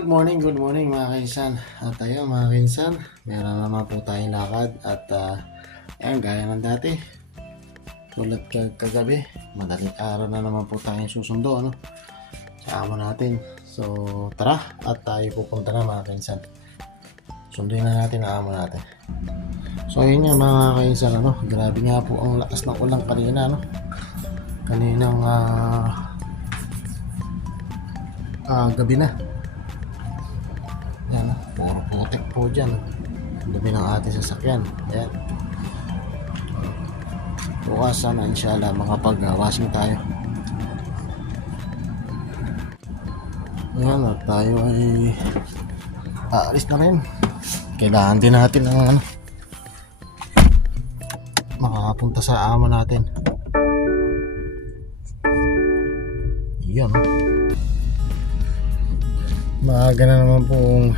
Good morning mga kainsan. At ayun mga kainsan, meron naman po tayong lakad at ayan, gaya ng dati. Tulad kagabi, madaling araw na naman po tayong susundo sa amo natin. So tara at tayo pupunta na mga kainsan. Sunduin na natin ang amo natin. So ayun nga mga kainsan, grabe nga po ang lakas ng ulan kanina, kaninang gabi na. Yan, puro putik po dyan. Dumi ng ating sasakyan. Ayan. Bukas sana inshallah makapag-washing tayo. Ayan, at tayo ay aalis na rin. Kailangan din natin ng makapunta sa amo natin. Yan. Maaga na naman pong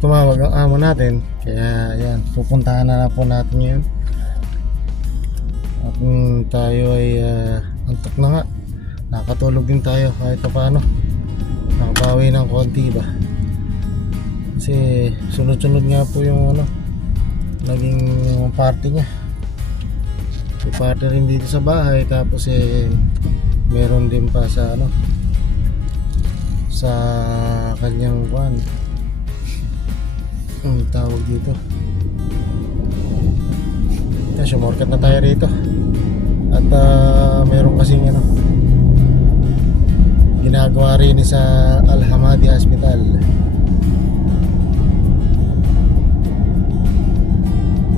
tumawag ang amo natin, kaya yan, pupuntahan na po natin yun. At tayo ay antok na nga, nakatulog din tayo kahit paano, nakabawi ng konti ba, kasi sunod-sunod nga po yung naging party niya. May party rin dito sa bahay, tapos meron din pa sa sa kanyang tawag dito. Sumorkat na tayo rito. At meron kasing ginagawa rin sa Al-Hamadi Hospital.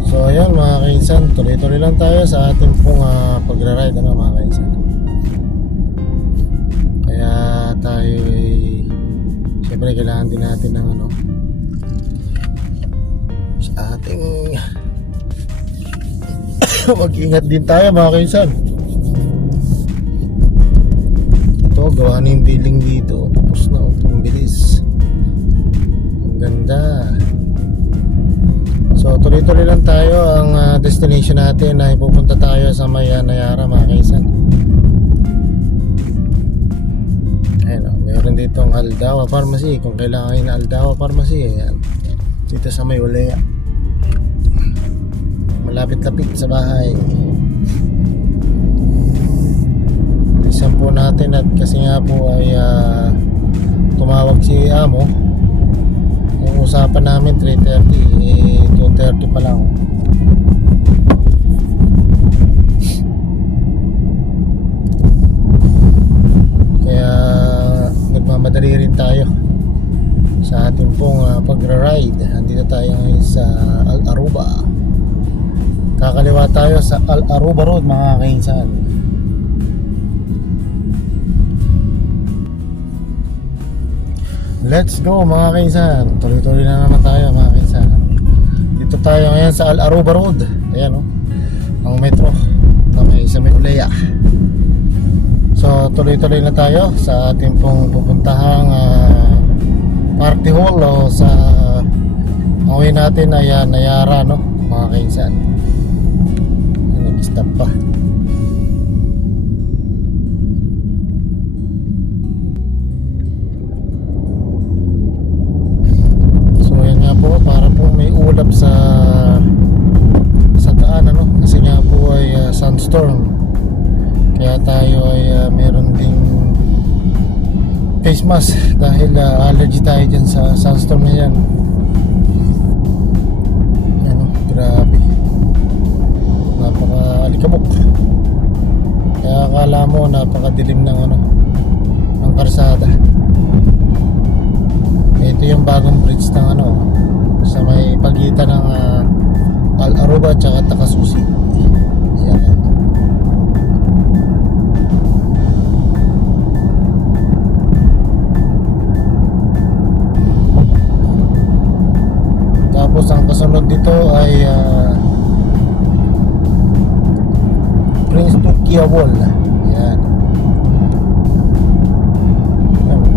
So ayan mga kainsan, tuloy-tuloy lang tayo sa ating pong pagra-ride mga kainsan. Kaya tayo siyempre kailangan din natin ng sa ating mag-ingat din tayo mga kainsan. Ito, gawa na yung building dito, tapos na ang bilis, ang ganda. So tuloy-tuloy lang tayo. Ang destination natin ay pupunta tayo sa Nayara mga kainsan. Meron dito ang Aldawa Pharmacy. Kung kailangan ng Aldawa Pharmacy, ayan, dito sa may Ulea, malapit-lapit sa bahay. Bilisan po natin, at kasi nga po ay tumawag si amo. Ang usapan namin 3:30, 2:30 pa lang. Kaya nagmamadali rin tayo sa ating pong pagra-ride. Andito tayo ngayon sa Al-Aruba. Kakaliwa tayo sa Al-Aruba Road mga kainsan. Let's go mga kainsan. Tuloy-tuloy na naman tayo mga kainsan. Dito tayo ngayon sa Al-Aruba Road. Ayan ang metro na sa may Ulea. So tuloy-tuloy na tayo sa ating pong pupuntahang party hall, o sa away natin ay Nayara mga kainsan. Nag-stop pa. So yan nga po, para po may ulap sa daan kasi nga po ay sandstorm. Kaya tayo ay meron ding face mask dahil allergy tayo dyan sa sunstorm na yan. Grabe, napaka-alikabok. Kaya akala mo napakadilim ng ng karsada. Ito yung bagong bridge ng sa may pagitan ng Al-Aruba at saka Takasusi. Ayan. Tapos ang kasunod dito ay Prince Turkia Wall. Ayan.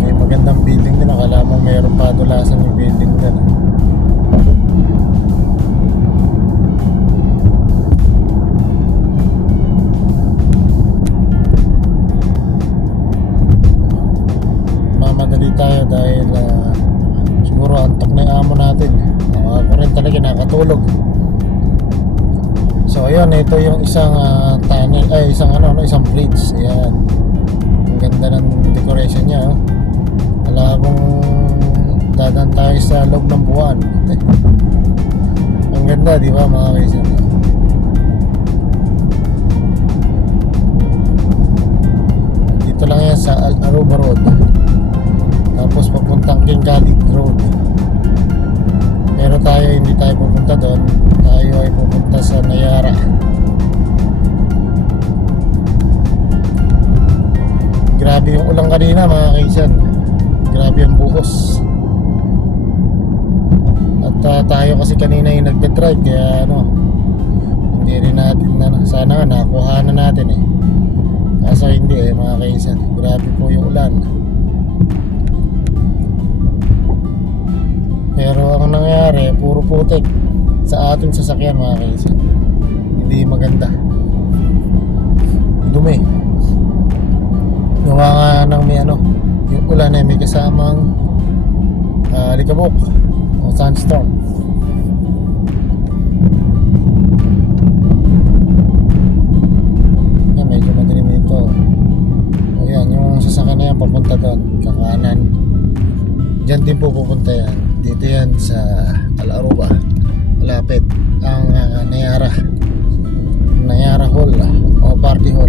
May magandang building din. Akala mo mayroon pa adulasan yung building din. Mamadali tayo dahil natutulog. So ayun, ito yung isang tunnel, isang bridge. Ayan, ang ganda ng decoration niya, oh. Wala akong dadan tayo sa loob ng buwan. Ang ganda, di ba mga kaisan? Dito lang yan sa Al-Aruba Road, tapos papuntang King Khalid Road. Pero tayo hindi tayo pupunta doon, tayo ay pupunta sa Nayara. Grabe yung ulan kanina mga kaisan, grabe ang buhos. At tayo kasi kanina yung nagde-drive, kaya hindi rin natin sana nakuha na natin eh. Kaso hindi mga kaisan, grabe po yung ulan. Pero ang nangyari, puro putik sa ating sasakyan mga kaisan. Hindi maganda, dumi. Gawa nga ng yung ulan ay may kasamang likabok o sandstorm. Yan, medyo madilim ito. O yan, yung sasakyan na yan papunta doon, kakanan. Diyan din po pupunta yan. Dito yan sa Al-Aruba, malapit ang Nayara Hall o Party Hall.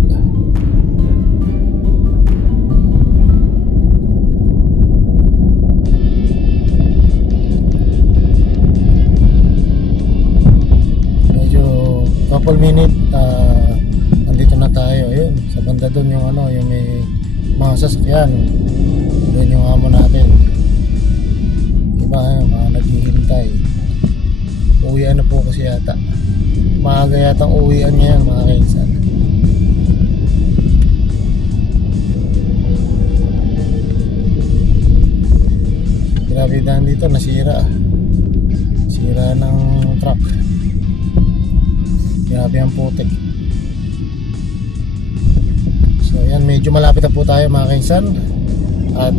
Medyo couple minute andito na tayo. Ayun, sa banda doon yung may mga sasakyan. Doon yung amo natin. Mga naghihintay. Uwian na po kasi yata. Maaga yata ang uwian niya yan mga kaisan. Grabe daan dito, nasira. Sira ng truck. Grabe ang putik. So yan, medyo malapit na po tayo mga kaisan. At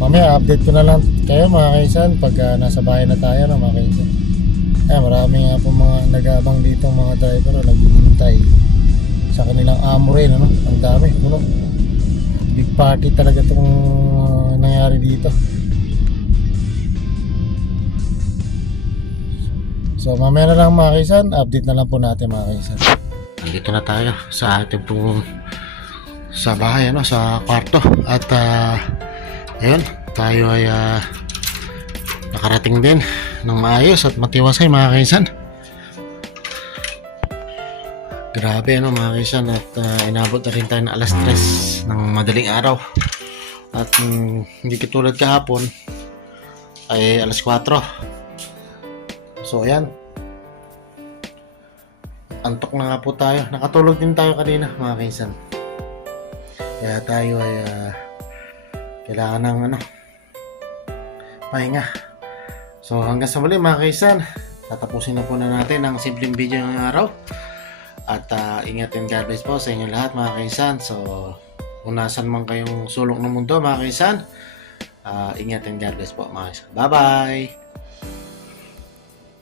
mamaya update ko na lang kayo mga kaisan pag nasa bahay na tayo mga kaisan. Marami nga po mga nag-aabang dito mga driver o naghihintay sa kanilang amo rin. Ang dami, puno. Big party talaga itong nangyari dito. So mamaya na lang mga kaisan, update na lang po natin mga kaisan. Nandito na tayo sa ating pong sa bahay, sa kwarto. At ayun, tayo ay nakarating din ng maayos at matiwasay mga kaisan. Grabe mga kaisan. At inabot na rin tayo na alas 3 ng madaling araw. At hindi katulad kahapon ay alas 4. So ayan, antok na nga po tayo. Nakatulog din tayo kanina mga kaisan. Kaya tayo ay kailangan ng pahinga. So hanggang sa muli mga kaisan, tatapusin na po na natin ang simpleng video ngayong araw. At ingat and God bless po sa inyo lahat mga kaisan. So kung nasan man kayong sulok ng mundo mga kaisan, ingat and God bless po mga kaisan. Bye bye!